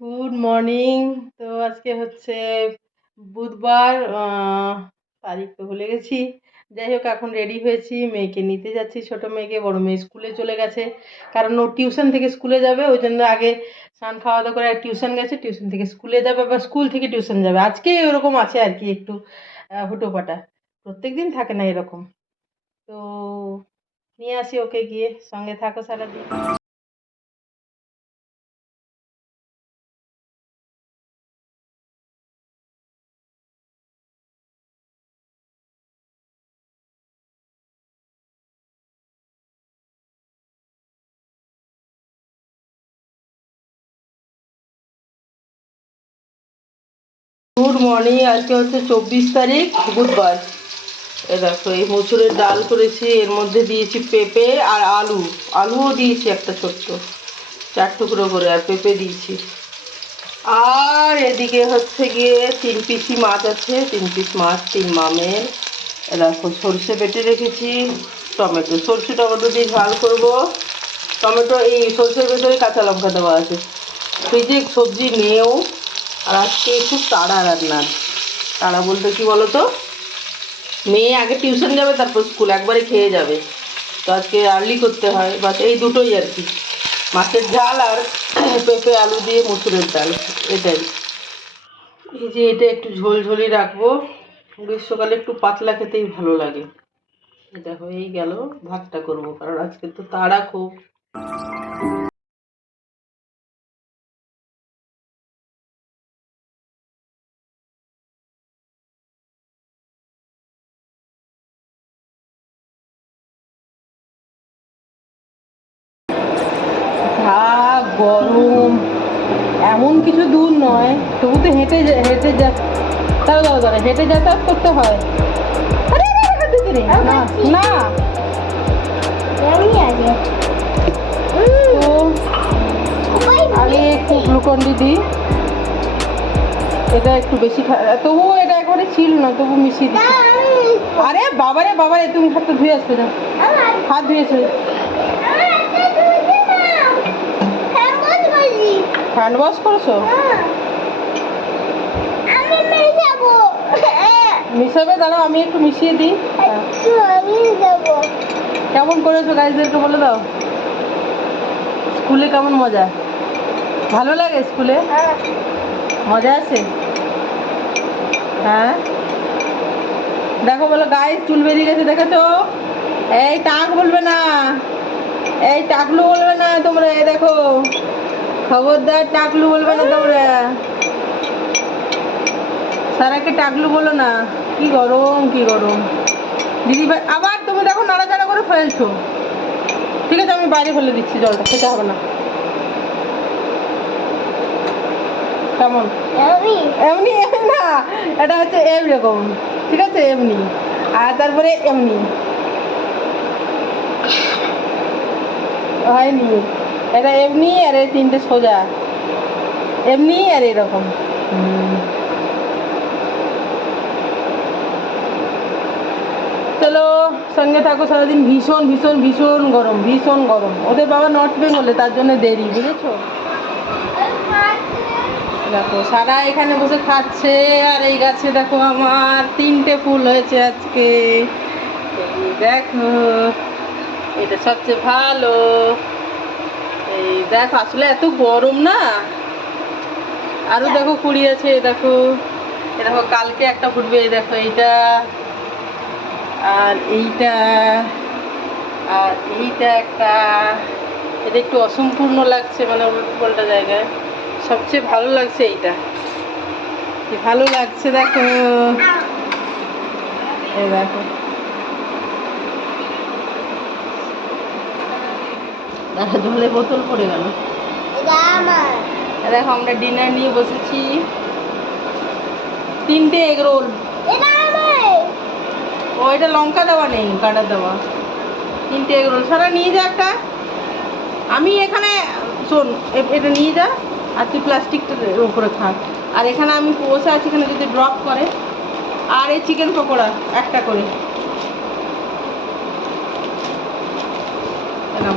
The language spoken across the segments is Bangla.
গুড মর্নিং তো আজকে হচ্ছে বুধবার তারিখ তো ভুলে গেছি। যাই হোক, এখন রেডি হয়েছি। মেয়েকে নিতে যাচ্ছি, ছোট মেয়েকে। বড় মেয়ে স্কুলে চলে গেছে। কারণ ও টিউশন থেকে স্কুলে যাবে, ওই জন্য আগে স্নান খাওয়া দাওয়া করে টিউশন গেছে। টিউশন থেকে স্কুলে যাবে বা স্কুল থেকে টিউশন যাবে। আজকে ওরকম আছে আর কি একটু হুটোপাটা। প্রত্যেক দিন থাকে না এরকম। তো নিয়ে আসি ওকে গিয়ে। সঙ্গে থাকো সারাদিন। গুড মর্নিং আজকে হচ্ছে চব্বিশ তারিখ, বুধবার। এ দেখো, এই মসুরের ডাল করেছি, এর মধ্যে দিয়েছি পেঁপে আর আলু। আলুও দিয়েছি একটা ছোট্ট, চার টুকরো করে, আর পেঁপে দিয়েছি। আর এদিকে হচ্ছে গিয়ে তিন পিসি মাছ আছে, তিন পিস মাছ, তিন মামের। এ দেখো, সর্ষে বেটে রেখেছি, টমেটো। সর্ষে টমেটো দিয়ে ঝাল করব। টমেটো, এই সর্ষের ভেতরে কাঁচা লঙ্কা দেওয়া আছে। ফ্রিজে সবজি নেও আর আজকে খুব তাড়া রান্নার। তাড়া বলতে কি বলো তো মেয়ে আগে টিউশন যাবে, তারপর স্কুল একবারে খেয়ে যাবে। তো আজকে আর্লি করতে হয় বাস এই দুটোই আর কি। মাছের ঝাল আর পেঁপে, আলু দিয়ে মুসুরের ডাল, এটাই। এই যে এটা একটু ঝোল ঝোলি রাখব। গ্রীষ্মকালে একটু পাতলা খেতেই ভালো লাগে। এটা হয়েই গেল, ভাতটা করব, কারণ আজকে তো তাড়া খুব। কিছু দূর নয়। তবু তো হেঁটে হেঁটে যা। দাঁড়া দাঁড়া দাঁড়া হেঁটে যাতায়াত করতে হয়। না না। আগে। একটু গ্লুকন দিই এটা একটু বেশি তবুও এটা একবারে ছিল না তবু মিশিয়ে দিচ্ছি আরে বাবারে বাবারে তুমি হাতটা ধুয়ে আসবে না হাত ধুয়েছে হ্যান্ড ওয়াশ করেছ? মিশাবে দাঁড়াও আমি একটু মিশিয়ে দিই। কেমন করেছ গাইজদেরকে বলে দাও। স্কুলে কেমন মজা? ভালো লাগে স্কুলে? মজা আছে? হ্যাঁ? দেখো বলো গায়ে চুল বেরিয়ে গেছে দেখেছ? এই টাক বলবে না। এই টাকলু বলবে না তোমরা এই দেখো। খবরদার টাকলু বলবে না তোমরা? সারাকে টাকলু বলো না। কি গরম কি গরম। দিদি ভাই আবার তুমি দেখো নাড়াচাড়া করে ফেলছো। ঠিক আছে আমি বাইরে ফেলে দিচ্ছি জলটা খেতে হবে না। কেমন? এমনি। এমনি না এটা হচ্ছে এরকম ঠিক আছে এমনি। আর তারপরে এমনি। হয়নি। এটা এমনি আর এই তিনটে সোজা। এমনি আর এরকম। চলো, সঙ্গে থাকো, সারাদিন ভীষণ ভীষণ ভীষণ গরম ভীষণ গরম। ওদের বাবা নর্থ বেঙ্গলে, তার জন্য দেরি, বুঝেছ? দেখো, সারা এখানে বসে খাচ্ছে, আর এই গাছে দেখো আমার তিনটে ফুল হয়েছে আজকে। দেখো, এটা সবচেয়ে ভালো। এই দেখো আসলে এত গরম না? আরও দেখো কুড়ি আছে দেখো। এই দেখো কালকে একটা ফুটবে এই দেখো এইটা। আর এইটা। আর এইটা একটা। এটা একটু অসম্পূর্ণ লাগছে মানে উল্টো পাল্টা জায়গায়। সবচেয়ে ভালো লাগছে এইটা। কি ভালো লাগছে দেখো। এই দেখো। জলে বোতল পড়ে গেল। দেখো আমরা ডিনার নিয়ে বসেছি। তিনটে এগ রোল ও এটা লঙ্কা দেওয়া নেই কাটা দেওয়া। তিনটে এগ রোল সারা নিয়ে যা একটা। আমি এখানে শোন এটা নিয়ে যা আর তুই প্লাস্টিকটা উপরে খা আর এখানে আমি বসে আছি এখানে যদি ড্রপ করে। আর এই চিকেন পকোড়া একটা করে। নাও।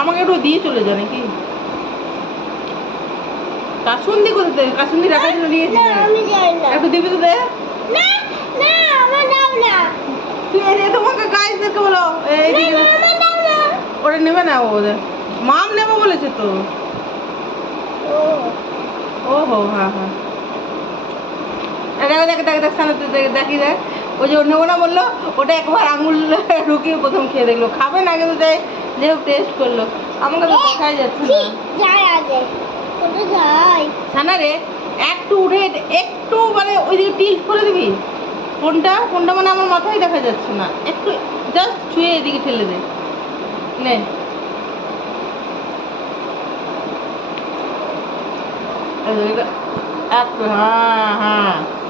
আমাকে একটু দিয়ে চলে যা নাকি। কাসুন্দি কোথাতে কাসুন্দি রাখা ছিল নিয়েছি না আমি যাই না। একটু দিবি তো দে। তোমাকে গাইজদেরকে বলো। ওটা নেবে না ওদের। মাম নেবে বলেছে তো। ও। ও হো হ্যাঁ হ্যাঁ দেখ দেখ দেখ দেখ সামনে দেখ দেখি দেখ। ওই যে অন্য না বলল, ওটা একবার আঙুল ঢুকিয়ে প্রথম খেয়ে দেখল। খাবে না কিন্তু যাই যে টেস্ট করল। আমাকে তো দেখাই যাচ্ছে না। রে, একটু উঠে একটু মানে ওই দিকে টিল্ট করে দিবি। কোনটা? কোনটা মানে আমার মাথায় দেখা যাচ্ছে না। একটু জাস্ট ছুঁয়ে এদিকে ঠেলে দে। নে। হ্যাঁ হ্যাঁ।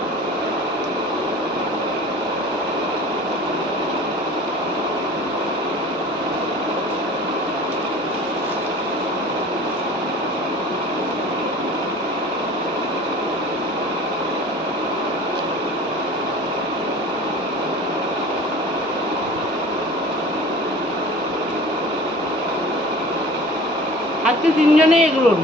আজকে তিনজনে এগরোল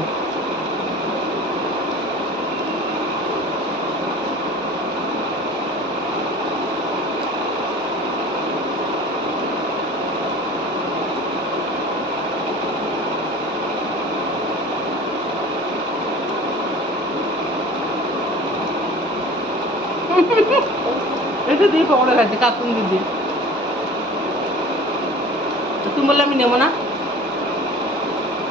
এটা দিয়ে পকোড়া খাচ্ছে কাকুন দিদি। তুমি বললে আমি নেব না হুম আমি কোন করব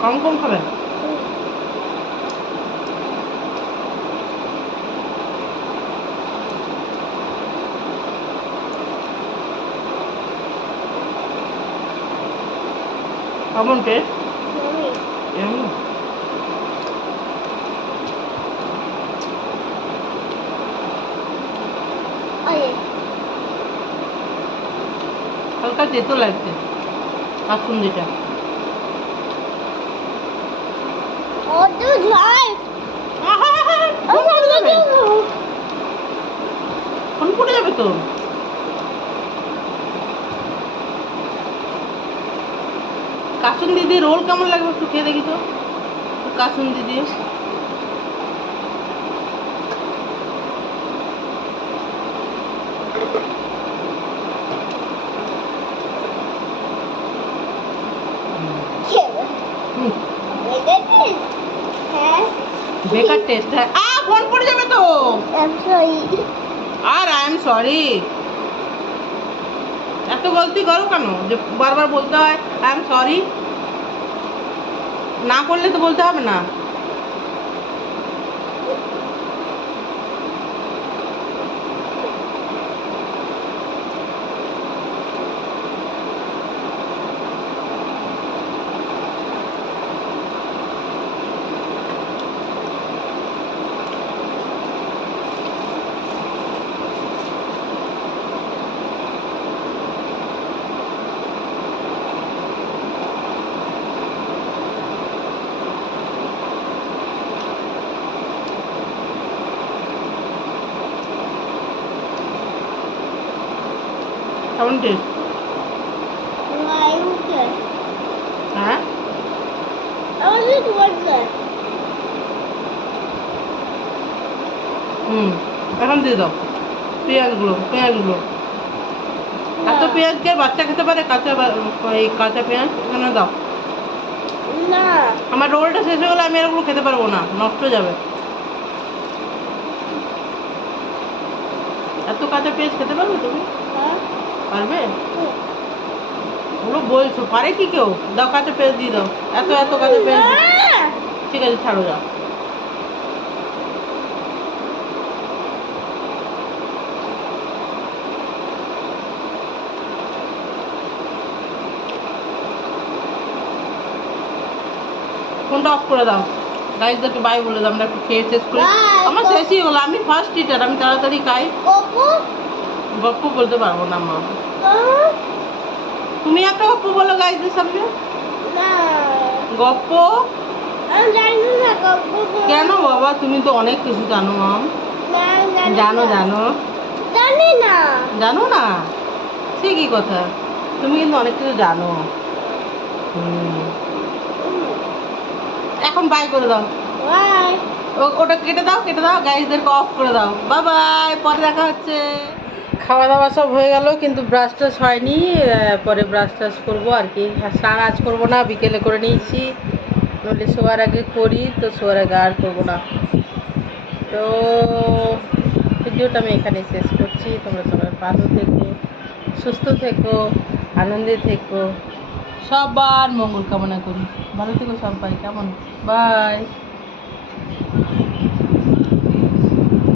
কম কম খাবে? কেমন টেস্ট এমন। হালকা তেতো লাগছে। যেটা ফোন পড়ে যাবে। তো। কাসুন দিদি রোল কেমন লাগবে একটু খেয়ে দেখি তো। কাসুন দিদি হুম, দেখেছিস হ্যাঁ বেকার টেস্ট হয় আ ফোন পড়ে যাবে তো। আর আই এম সরি এত গলতি করো কেন? যে বারবার বলতে হয় আই এম সরি না করলে তো বলতে হবে না। My হ্যাঁ. হুম, এখন দিয়ে দাও। পেঁয়াজগুলো পেঁয়াজগুলো। এত পেঁয়াজ কে বাচ্চা খেতে পারে, কাঁচা এই কাঁচা পেঁয়াজ, এখানে দাও। না আমার রোলটা শেষ হয়ে গেলে আমি এরগুলো খেতে পারব না, নষ্ট যাবে। এত কাঁচা পেঁয়াজ খেতে পারবে তুমি? হ্যাঁ। পারবে? ওগুলো বলছো পারে কি কেউ? দাও কাছে পেঁয়াজ দিয়ে দাও। এত এত কাছে পেঁয়াজ ঠিক আছে ছাড়ো যাও। ফোনটা অফ করে দাও। গাইজদেরকে বাই বলে দাও আমরা একটু খেয়ে শেষ করি. আমার শেষই হলো আমি ফার্স্ট টিটার আমি তাড়াতাড়ি খাই। গপ্প বলতে পারব না মা। তুমি একটা গপ্প বলো গাইজদের সামনে। গপ্প? কেন বাবা? তুমি তো অনেক কিছু জানো মাম জানো জানো জানি। না। জানো না? সে কি কথা। তুমি কিন্তু অনেক কিছু জানো। এখন বাই করে দাও। ও- ওটা কেটে দাও কেটে দাও। গাইজদেরকে অফ করে দাও। বাই পরে দেখা হচ্ছে। খাওয়া দাওয়া সব হয়ে গেল, কিন্তু ব্রাশ টাশ হয়নি পরে ব্রাশ টাশ করব আর কি। স্নান আজ করব না, বিকেলে করে নিয়েছি। নইলে শোয়ার আগে করি, তো শোয়ার আগে আর করব না। তো ভিডিওটা আমি এখানে শেষ করছি। তোমরা সবাই ভালো থেকো, সুস্থ থেকো, আনন্দে থেকো। সবার মঙ্গল কামনা করি। ভালো থেকো সবাই, কেমন? বাই